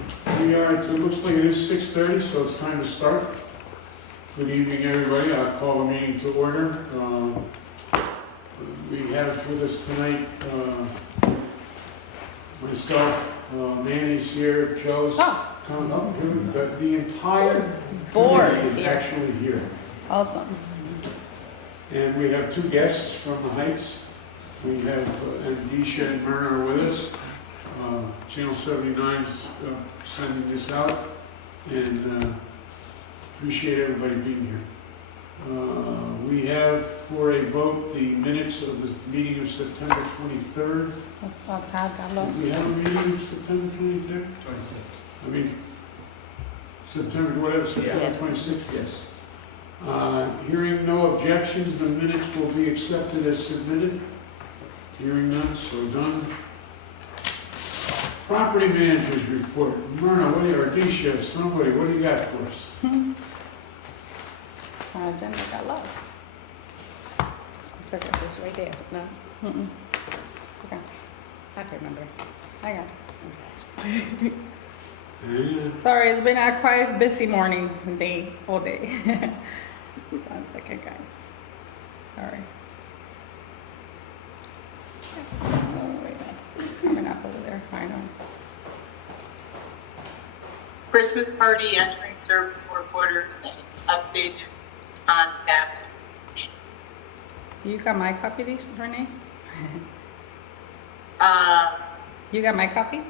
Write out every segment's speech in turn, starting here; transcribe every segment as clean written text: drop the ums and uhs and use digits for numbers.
It looks like it is 6:30, so it's time to start. Good evening, everybody. I'll call the meeting to order. We have with us tonight myself, Manny's here, Joe's coming up here. The entire Board committee is is here. actually here. Awesome. And we have two guests from the Heights. We have Andisha and Myrna are with us. Channel 79 is sending this out, and appreciate everybody being here. We have for a vote the minutes of the meeting of September 23rd. Oh, Todd got Do lost. we have a meeting of September 23rd? 26th. I mean, September 26th, yes. Hearing no objections, the minutes will be accepted as submitted. Hearing none, so done. Property managers report. Myrna, what do you, Ardisha, somebody, what do you got for us? Our agenda got lost. It's okay, it's right there. No, Mm-mm. I can remember. I got Okay. And Sorry, it's been a quite busy morning, day, all day. 1 second, guys. Sorry. Oh, wait a minute. Coming up over there. I know. Christmas party entering service work orders and updated on that. You got my copy, Renee? Um, You got my copy?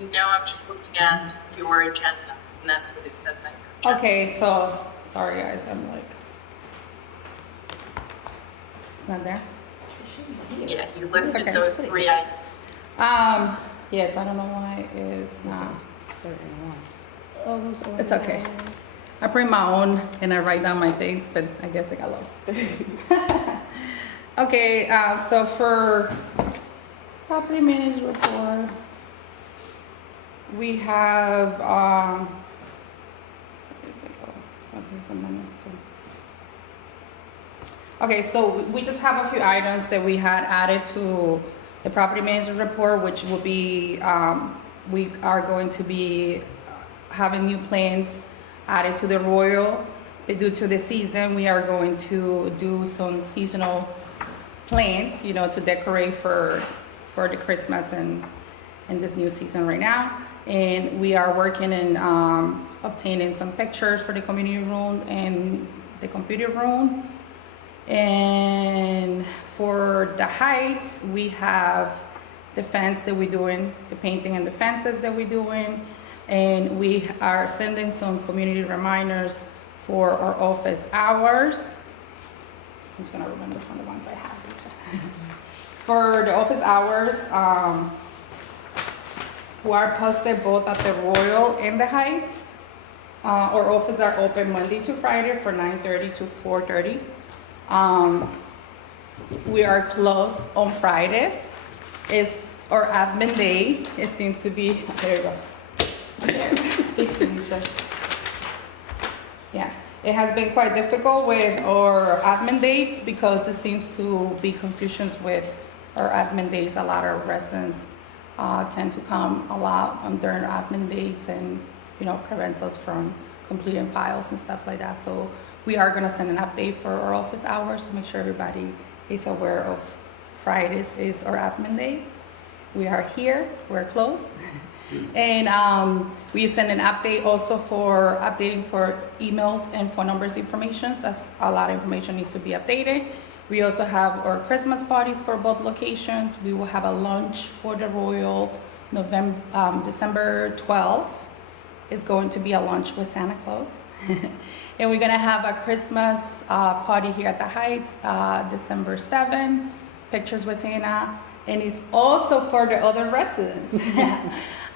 no, I'm just looking at your agenda, and that's what it says on your agenda. Okay, so, sorry guys, I'm like, it's not there? Yeah, you listed Okay. those three items. Yes, I don't know why it's not. Certain one. Oh, it's okay. I bring my own and I write down my things, but I guess I got lost. Okay, so for property manager report, we have, where did it go? What is the minutes to? Okay, so we just have a few items that we had added to the property manager report, which will be, we are going to be having new plants added to the Royal. Due to the season, we are going to do some seasonal plants, you know, to decorate for the Christmas and this new season right now. And we are working in obtaining some pictures for the community room and the computer room. And for the Heights, we have the fence that we're doing, the painting and the fences that we're doing. And we are sending some community reminders for our office hours. I'm just gonna remember from the ones I have. For the office hours, who are posted both at the Royal and the Heights. Our offices are open Monday to Friday from 9:30 to 4:30. We are closed on Fridays. It's our admin day. It seems to be, there you go. Speak, Felicia. Yeah, it has been quite difficult with our admin dates because it seems to be confusions with our admin days. A lot of residents tend to come a lot on during admin dates and, you know, prevents us from completing files and stuff like that. So we are gonna send an update for our office hours to make sure everybody is aware of Fridays is our admin day. We are here, we're closed. And we send an update also for updating for emails and phone numbers information, as a lot of information needs to be updated. We also have our Christmas parties for both locations. We will have a lunch for the Royal December 12th. It's going to be a lunch with Santa Claus. And we're gonna have a Christmas party here at the Heights, December 7th, pictures with Santa. And it's also for the other residents.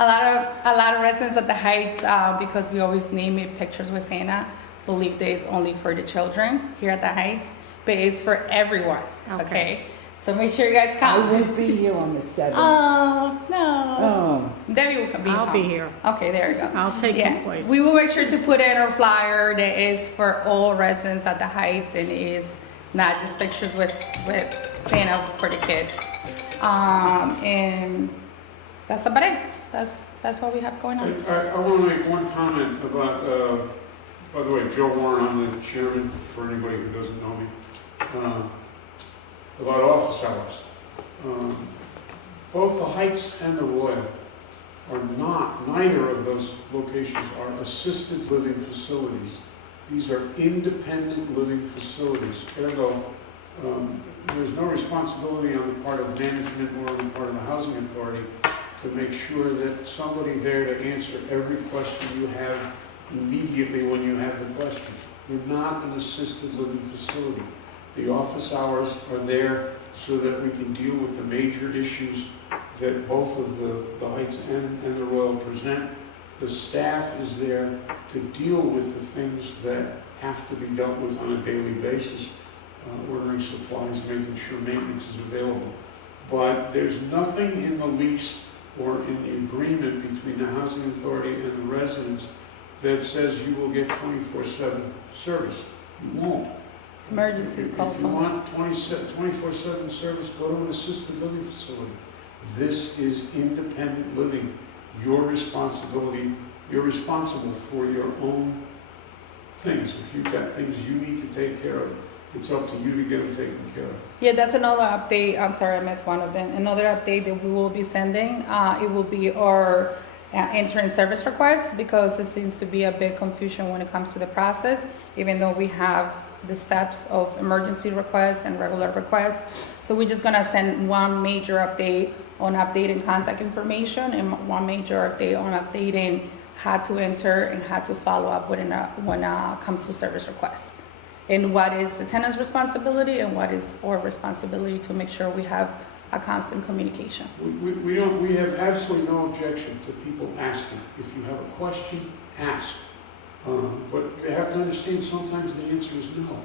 A lot of residents at the Heights, because we always name it Pictures with Santa, believe that it's only for the children here at the Heights, but it's for everyone. Okay. So make sure you guys I come. won't be here on the 7th. Oh no. Oh, Debbie will be I'll home. be here. Okay, there you go. I'll take your place. We will make sure to put in our flyer that is for all residents at the Heights and is not just pictures with Santa for the kids. And that's about it. That's that's what we have going on. I want to make one comment about, by the way, Joe Warren, I'm the chairman, for anybody who doesn't know me, about office hours. Both the Heights and the Royal are not, neither of those locations are assisted living facilities. These are independent living facilities. Ergo, there's no responsibility on the part of management or on the part of the housing authority to make sure that somebody there to answer every question you have immediately when you have the question. We're not an assisted living facility. The office hours are there so that we can deal with the major issues that both of the Heights and the Royal present. The staff is there to deal with the things that have to be dealt with on a daily basis, ordering supplies, making sure maintenance is available. But there's nothing in the lease or in the agreement between the housing authority and the residents that says you will get 24/7 service. You won't. Emergencies call If you want 24/7 service, go to an assisted living facility. This is independent living. Your responsibility, you're responsible for your own things. If you've got things you need to take care of, it's up to you to get them taken care of. Yeah, that's another update. I'm sorry, I missed one of them. Another update that we will be sending, it will be our entering service requests, because there seems to be a big confusion when it comes to the process, even though we have the steps of emergency requests and regular requests. So we're just gonna send one major update on updating contact information and one major update on updating how to enter and how to follow up when it comes to service requests. And what is the tenant's responsibility and what is our responsibility to make sure we have a constant communication. We have absolutely no objection to people asking. If you have a question, ask. But you have to understand sometimes the answer is no.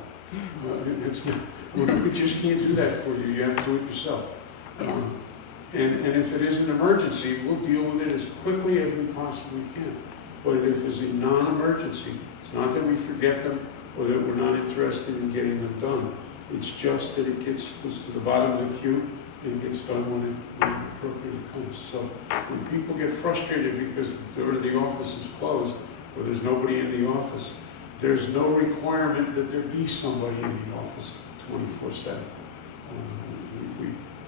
It's not, we just can't do that for you. You have to do it yourself. Yeah. And if it is an emergency, we'll deal with it as quickly as we possibly can. But if it's a non-emergency, it's not that we forget them or that we're not interested in getting them done. It's just that it goes to the bottom of the queue and gets done when it appropriately comes. So when people get frustrated because the door to the office is closed or there's nobody in the office, there's no requirement that there be somebody in the office 24/7.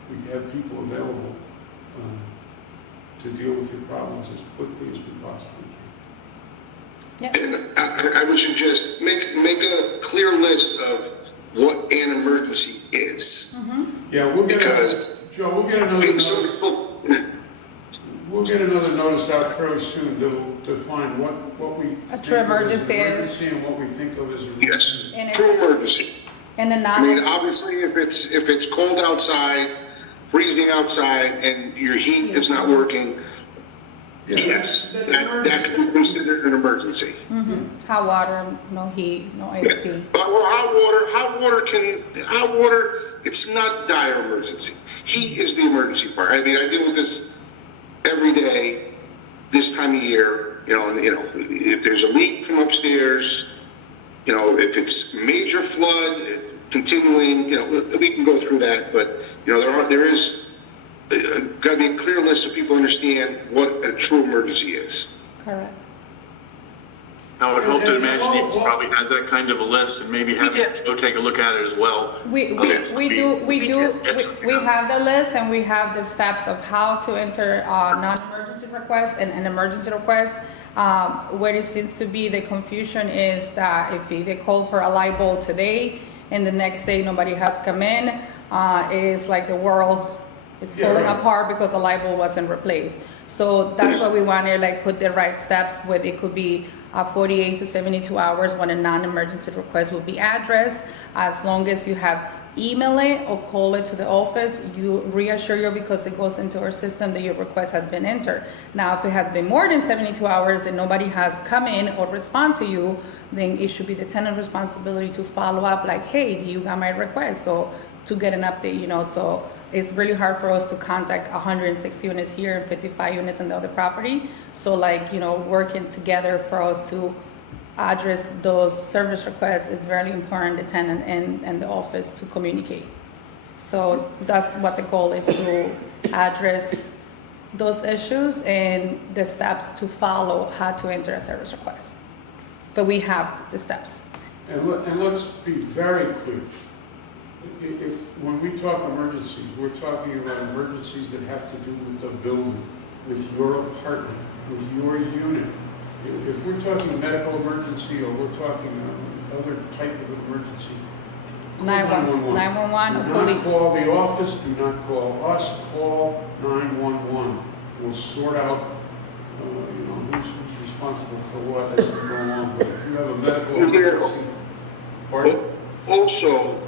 We have people available to deal with your problems as quickly as we possibly can. Yeah. And I would suggest make a clear list of what an emergency is. Mm-hmm. Yeah, we'll get Because Joe, we'll get another notice. We'll get another notice out fairly soon that'll define what we A think true of as emergency is. emergency and what we think of as a yes, And it's- true emergency. And the I mean, non, obviously, if it's cold outside, freezing outside, and your heat is not working, yes, that's that emergency. can be considered an emergency. hot water, no heat, no AC. But well, hot water, it's not dire emergency. Heat is the emergency part. I mean, I deal with this every day, this time of year, and if there's a leak from upstairs, if it's major flood, continuing, we can go through that, but, there is got to be a clear list so people understand what a true emergency is. Correct. I would hope to imagine he probably has that kind of a list and maybe have We do. go take a look at it as well. We have the list and we have the steps of how to enter non-emergency requests and an emergency request. Where it seems to be the confusion is that if they call for a light bulb today and the next day nobody has come in, it's like the world is falling right. apart because the light bulb wasn't replaced. So that's why we want to put the right steps where it could be 48 to 72 hours when a non-emergency request will be addressed. As long as you have email it or call it to the office, you reassure you because it goes into our system that your request has been entered. Now, if it has been more than 72 hours and nobody has come in or respond to you, then it should be the tenant responsibility to follow up like, hey, you got my request? So to get an update, so it's really hard for us to contact 106 units here and 55 units on the other property. So working together for us to address those service requests is very important, the tenant and the office to communicate. So that's what the goal is, to address those issues and the steps to follow how to enter a service request. But we have the steps. And let's be very clear. If, when we talk emergencies, we're talking about emergencies that have to do with the building, with your apartment, with your unit. If we're talking medical emergency or we're talking other type of emergency, call 911 or Do not police. call the office, do not call us, call 911. We'll sort out, who's responsible for what as we go along. But if you have a medical emergency, pardon? Also,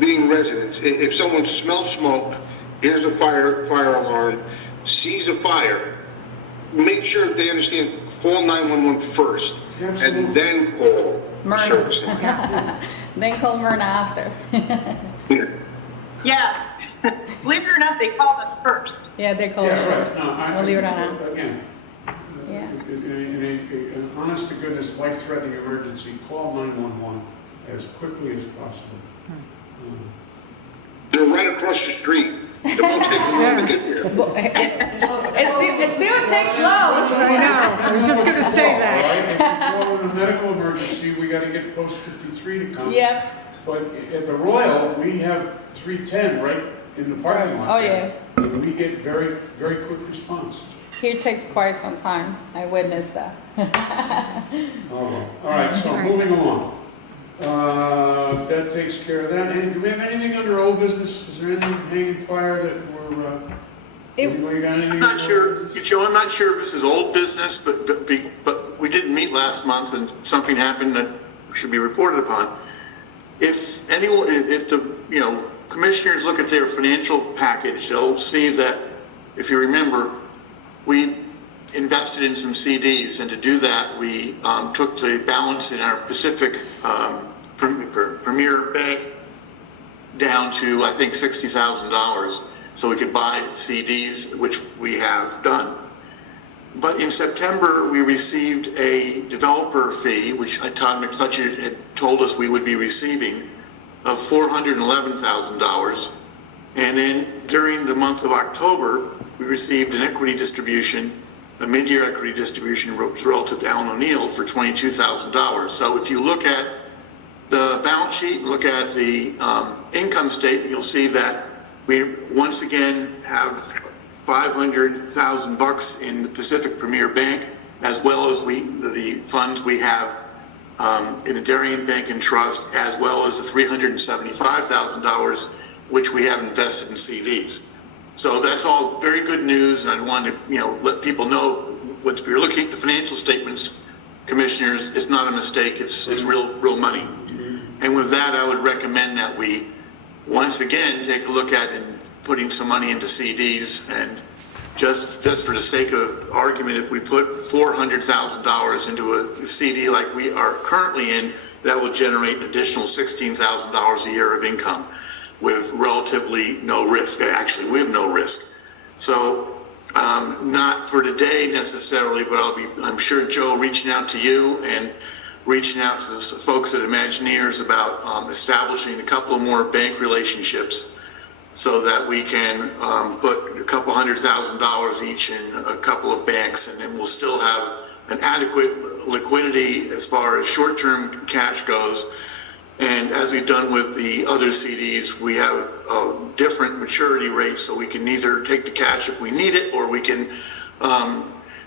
being residents, if someone smells smoke, hears a fire alarm, sees a fire, make sure they understand, call 911 first, Absolutely. and then call the service line. Then call Myrna after. Yeah, believe it or not, they called us first. Yeah, they call us Yeah, right. first. No, We'll leave it on that. Again, Yeah. in an honest to goodness, life-threatening emergency, call 911 as quickly as possible. They're right across the street. It won't take long to get there. It still takes long. I know, I was just gonna say that. All right? If you call in a medical emergency, we gotta get post 53 to come. Yep. But at the Royal, we have 310 right in the parking lot. Oh, there. And we get very, very quick response. Here takes quite some time. I witnessed that. Oh, well. All right, so moving along. That takes care of that. And do we have anything under old business? Is there anything hanging fire that we're, anybody got anything? I'm not sure, Joe, I'm not sure if this is old business, but we didn't meet last month and something happened that should be reported upon. If the commissioners look at their financial package, they'll see that, if you remember, we invested in some CDs, and to do that, we took the balance in our Pacific Premier Bank down to, I think, $60,000, so we could buy CDs, which we have done. But in September, we received a developer fee, which Todd McClutchy had told us we would be receiving, of $411,000. And then during the month of October, we received an equity distribution, a mid-year equity distribution relative to Allen O'Neill for $22,000. So if you look at the balance sheet, look at the income statement, you'll see that we once again have $500,000 in the Pacific Premier Bank, as well as the funds we have in the Darien Bank and Trust, as well as the $375,000 which we have invested in CDs. So that's all very good news, and I want to let people know what if you're looking at the financial statements, commissioners, it's not a mistake. It's real money. And with that, I would recommend that we once again take a look at putting some money into CDs, and just for the sake of argument, if we put $400,000 into a CD like we are currently in, that will generate an additional $16,000 a year of income with relatively no risk. Actually, we have no risk. So not for today necessarily, but I'm sure Joe reaching out to you and reaching out to the folks at Imagineers about establishing a couple of more bank relationships so that we can put a couple $100,000 each in a couple of banks, and then we'll still have an adequate liquidity as far as short-term cash goes. And as we've done with the other CDs, we have different maturity rates, so we can either take the cash if we need it, or we can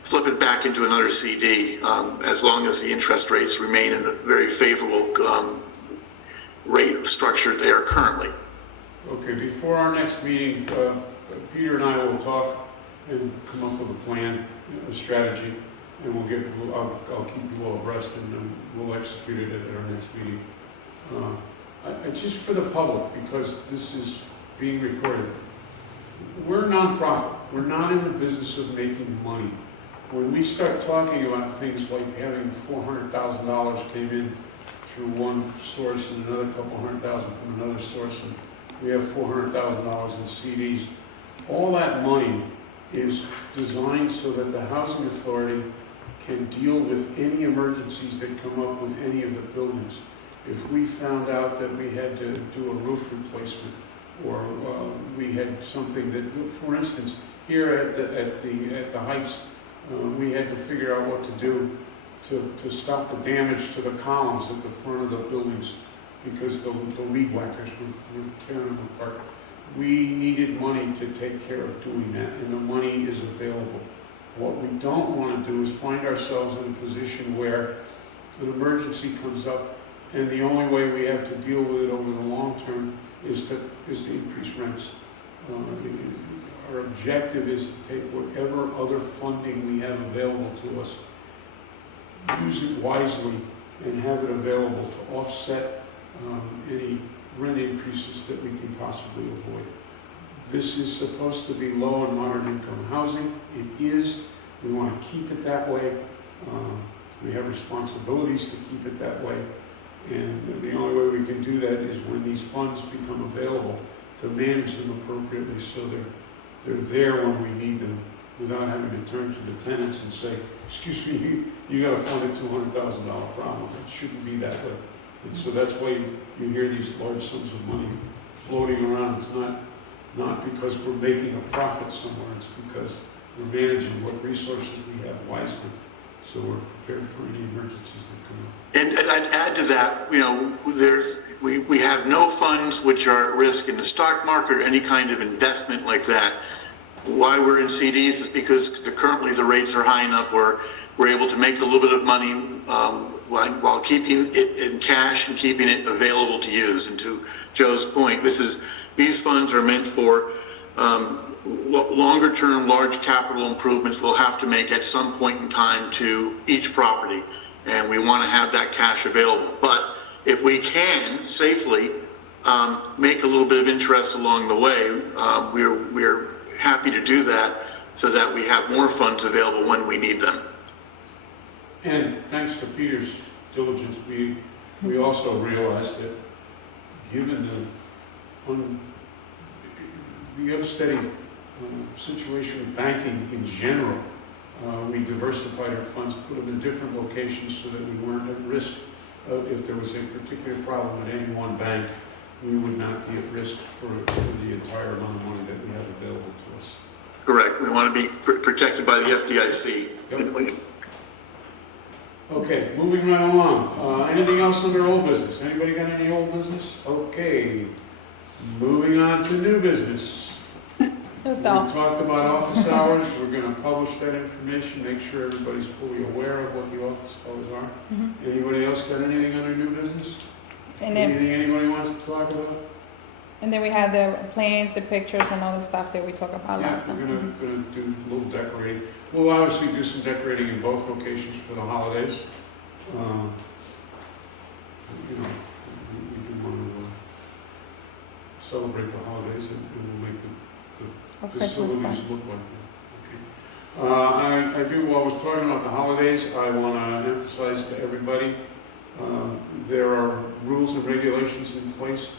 flip it back into another CD, as long as the interest rates remain in a very favorable rate structure they are currently. Okay, before our next meeting, Peter and I will talk and come up with a plan, a strategy, and I'll keep you all abreast, and then we'll execute it at our next meeting. Just for the public, because this is being recorded, we're a nonprofit. We're not in the business of making money. When we start talking about things like having $400,000 came in through one source and another couple $100,000 from another source, and we have $400,000 in CDs, all that money is designed so that the housing authority can deal with any emergencies that come up with any of the buildings. If we found out that we had to do a roof replacement, or we had something that, for instance, here at the Heights, we had to figure out what to do to stop the damage to the columns at the front of the buildings because the weed whackers were tearing them apart. We needed money to take care of doing that, and the money is available. What we don't want to do is find ourselves in a position where an emergency comes up, and the only way we have to deal with it over the long term is to increase rents. Our objective is to take whatever other funding we have available to us, use it wisely, and have it available to offset any rent increases that we can possibly avoid. This is supposed to be low and moderate income housing. It is. We want to keep it that way. We have responsibilities to keep it that way. And the only way we can do that is when these funds become available to manage them appropriately so they're there when we need them without having to turn to the tenants and say, excuse me, you got to fund a $200,000 problem. It shouldn't be that way. And so that's why you hear these large sums of money floating around. It's not because we're making a profit somewhere. It's because we're managing what resources we have wisely. So we're prepared for any emergencies that come up. And I'd add to that, we have no funds which are at risk in the stock market or any kind of investment like that. Why we're in CDs is because currently the rates are high enough where we're able to make a little bit of money while keeping it in cash and keeping it available to use. And to Joe's point, these funds are meant for longer term, large capital improvements we'll have to make at some point in time to each property. And we want to have that cash available. But if we can safely make a little bit of interest along the way, we're happy to do that so that we have more funds available when we need them. And thanks to Peter's diligence, we also realized that given the unsteady situation with banking in general, we diversified our funds, put them in different locations so that we weren't at risk of, if there was a particular problem at any one bank, we would not be at risk for the entire amount of money that we have available to us. Correct. We want to be protected by the FDIC. Yep. Okay, moving right along. Anything else under old business? Anybody got any old business? Okay, moving on to new business. We talked about office hours. We're going to publish that information, make sure everybody's fully aware of what the office hours are. Mm-hmm. Anybody else got anything under new business? And then, Anything anybody wants to talk about? and then we had the plans, the pictures, and all the stuff that we talked about Yeah, last we're time. going to do a little decorating. We'll obviously do some decorating in both locations for the holidays. We do want to celebrate the holidays and we'll make the Or Christmas facilities lights. look like that. Okay. I do, while I was talking about the holidays, I want to emphasize to everybody, there are rules and regulations in place.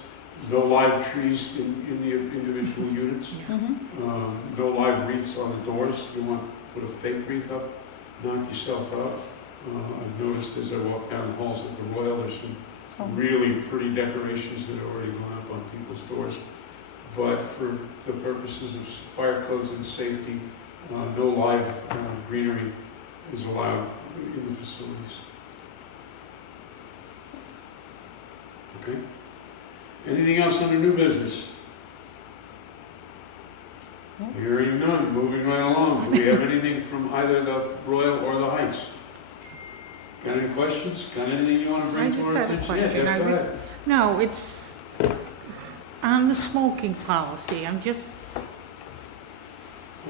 No live trees in the individual units. Mm-hmm. No live wreaths on the doors. You want to put a fake wreath up, knock yourself out. I've noticed as I walk down the halls at the Royal, there's some really pretty decorations that are already going up on people's doors. But for the purposes of fire codes and safety, no live greenery is allowed in the facilities. Okay? Anything else under new business? No. Hearing none, moving right along. Do we have anything from either the Royal or the Heights? Got any questions? Got anything you want to bring I to just our had a attention? question. Yeah, go ahead. No, it's on the smoking policy. I'm just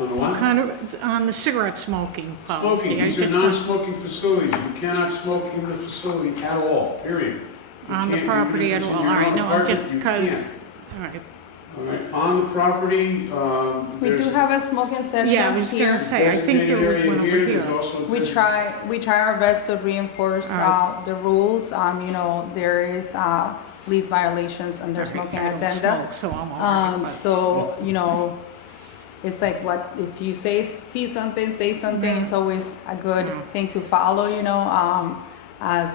On the what? kind of, on the cigarette smoking policy. Smoking, I these are just- non-smoking facilities. You cannot smoke in the facility at all, period. You On the can't- property at even if all. it's All in your right, no, own apartment, just you because, can't. all right. All right, on the property, We there's do have a smoking session Yeah, I was here. gonna say, I think there was designated one area over There's here. also We try our best to reinforce the rules. There is police violations and there's All right, smoking I don't agenda. smoke, so I'm all right, but- So, it's like what, if you see something, say something. Mhm. It's always a good Yeah. thing to follow, as,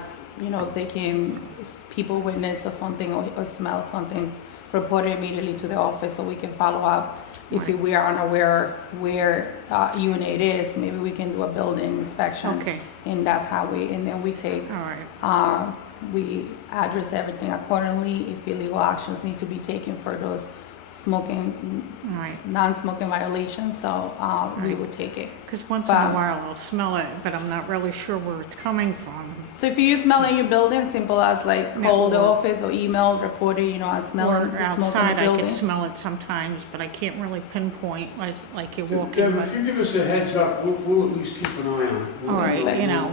they can, if people witness or something or smell something, report it immediately to the office so we can follow up. If we are unaware where unit is, maybe we can do a building inspection. Okay. And that's how and then we take, All right. we address everything accordingly. If illegal actions need to be taken for those smoking, All right. non-smoking violations, so we Right. would take it. Because once in a But- while I'll smell it, but I'm not really sure where it's coming from. So if you smell in your building, simple as like call the or- office or email, report it, I'm smelling Or the smoke in outside, the I building. can smell it sometimes, but I can't really pinpoint, like you're walking. Deb, but- if you give us a heads up, we'll at least keep an eye on it. All right,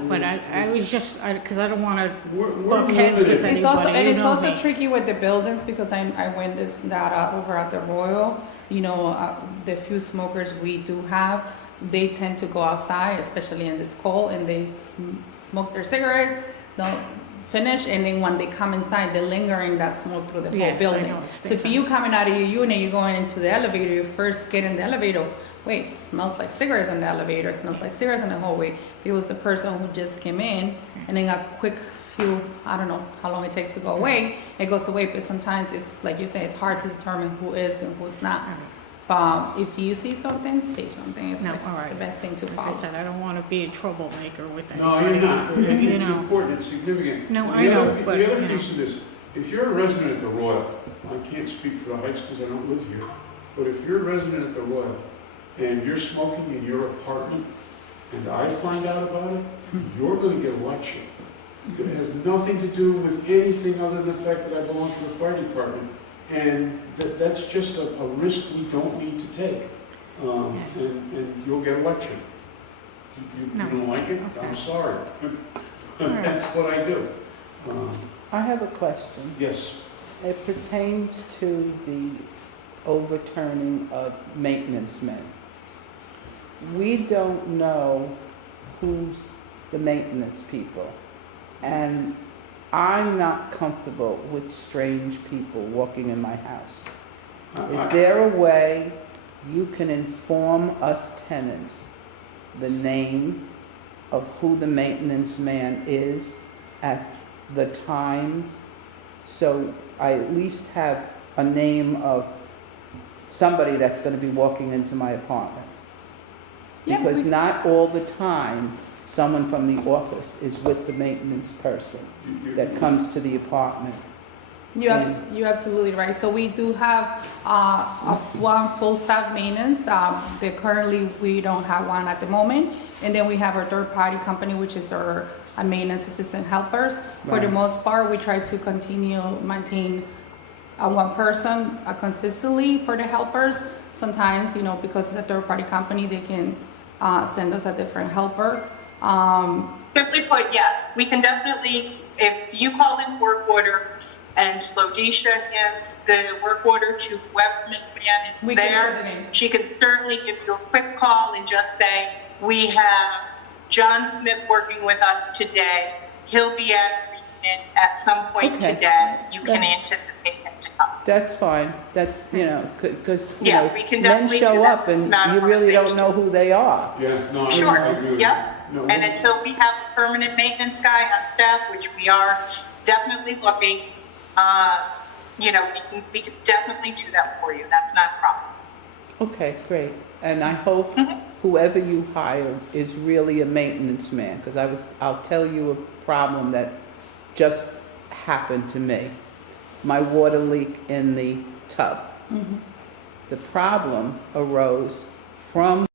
but I was just, because I don't want to We're buck heads with limited. It's also, anybody, and you it's know also me. tricky with the buildings because I witnessed that over at the Royal, the few smokers we do have, they tend to go outside, especially in this cold, and they smoke their cigarette, don't finish, and then when they come inside, they're lingering that smoke through the Yes, I whole building. noticed So if that. you coming out of your unit, you're going into the elevator, you first get in the elevator, wait, smells like cigarettes in the elevator, smells like cigarettes in the hallway. It was the person who just came in, and then a quick few, I don't know how long it takes to go away, it goes away, but sometimes it's, like you say, it's hard to determine who is and who's not. But if you see something, say something, it's No, like all right. the best thing to Like I follow. said, I don't want to be a troublemaker with No, anybody. you're not. You It's know. important, it's significant. No, The I know, other- but, The other you know. piece of this, if you're a resident at the Royal, I can't speak for the Heights because I don't live here, but if you're a resident at the Royal and you're smoking in your apartment and I find out about it, you're gonna get lectured. It has nothing to do with anything other than the fact that I belong to the fire department. And that's just a risk we don't need to take. And you'll get lectured. You No. don't like it? Okay. I'm sorry. right. That's what I do. I have a question. Yes. It pertains to the overturning of maintenance men. We don't know who's the maintenance people. And I'm not comfortable with strange people walking in my house. Is there a way you can inform us tenants the name of who the maintenance man is at the times? So I at least have a name of somebody that's going to be walking into my apartment. Yeah, Because we- not all the time someone from the office is with the maintenance person that comes to the apartment. You're absolutely right. So we do have one full staff maintenance. Currently, we don't have one at the moment. And then we have our third-party company, which is our maintenance assistant helpers. For the Right. most part, we try to continue maintain one person consistently for the helpers. Sometimes, because it's a third-party company, they can send us a different helper. Simply put, yes, we can definitely, if you call in work order and Lodisha hands the work order to whoever McMahon is We can there, put it in. she can certainly give you a quick call and just say, we have John Smith working with us today. He'll be at treatment at some point Okay. today. You can That's- anticipate him to come. That's fine. That's, because, Yeah, we can men definitely do show that. up It's and not a you hard really thing don't to know who they are. Yeah, no, I agree Sure, with yep. you. No, And until we have a permanent maintenance guy on staff, which we are definitely looking, we can definitely do that for you. That's not a problem. Okay, great. And I hope Mhm. whoever you hire is really a maintenance man, because I'll tell you a problem that just happened to me. My water leak in the tub. The problem arose from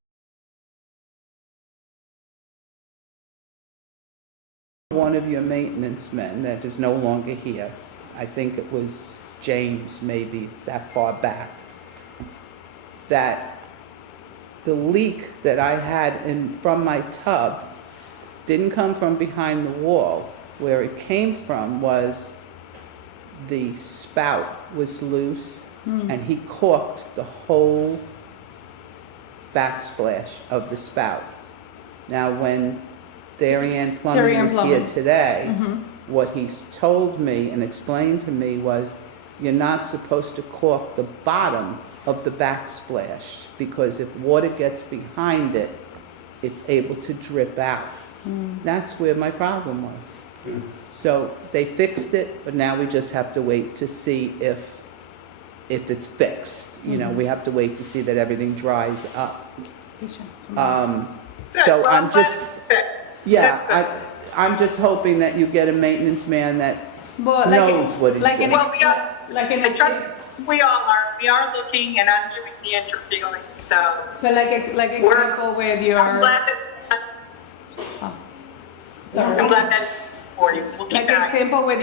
one of your maintenance men that is no longer here. I think it was James, maybe it's that far back. That the leak that I had from my tub didn't come from behind the wall. Where it came from was the spout was loose and he corked the whole backsplash of the spout. Now, when Darien Plumbing Darien was here Plumbing. today, what he's told me and explained to me was you're not supposed to cork the bottom of the backsplash because if water gets behind it, it's able to drip out. That's where my problem was. Yeah. So they fixed it, but now we just have to wait to see if if it's fixed. You know, we have to wait to see that everything dries up. Good. So Well, I'm just, that's good. yeah, That's good. I'm just hoping that you get a maintenance man that But knows what he's like doing. Well, we are, like an I trust, we all are, we are looking and I'm doing the interviewing, so. but like We're- example with I'm your, glad that, sorry. I'm glad that it's for you. We'll keep Like that. example with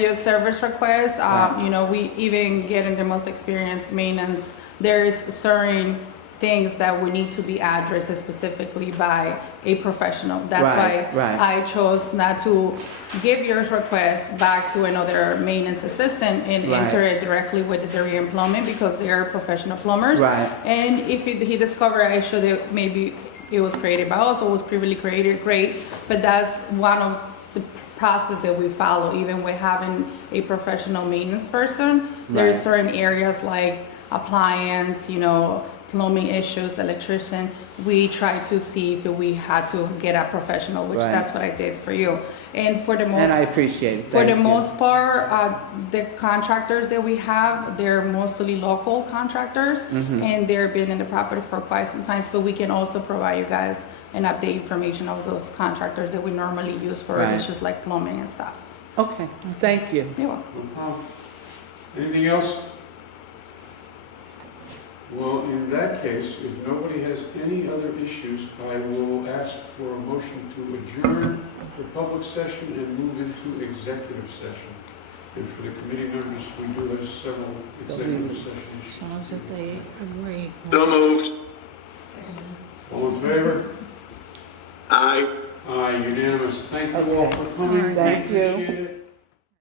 your service request, you know, we even getting the most experienced maintenance, there's certain things that would need to be addressed specifically by a professional. That's Right, why right. I chose not to give your request back to another maintenance assistant and Right. enter it directly with the Darien Plumbing because they are professional plumbers. Right. And if he discovered I should have, maybe it was created by us or was previously created, great. But that's one of the process that we follow, even with having a professional maintenance person. There's Right. certain areas like appliance, you know, plumbing issues, electrician. We try to see if we had to get a professional, which Right. that's what I did for you. And for the most And I appreciate it. for the Thank you. most part, the contractors that we have, they're mostly local contractors, Mm-hmm. and they've been in the property for quite some time, but we can also provide you guys an update information of those contractors that we normally use for Right. issues like plumbing and stuff. Okay, thank you. You're welcome. No problem. Anything else? Well, in that case, if nobody has any other issues, I will ask for a motion to adjourn the public session and move into executive session. And for the committee members, we do have several executive session As issues. long as they agree. So moved. All in favor? Aye. Aye, unanimous. Thank you all for coming. Thank you. Appreciate it.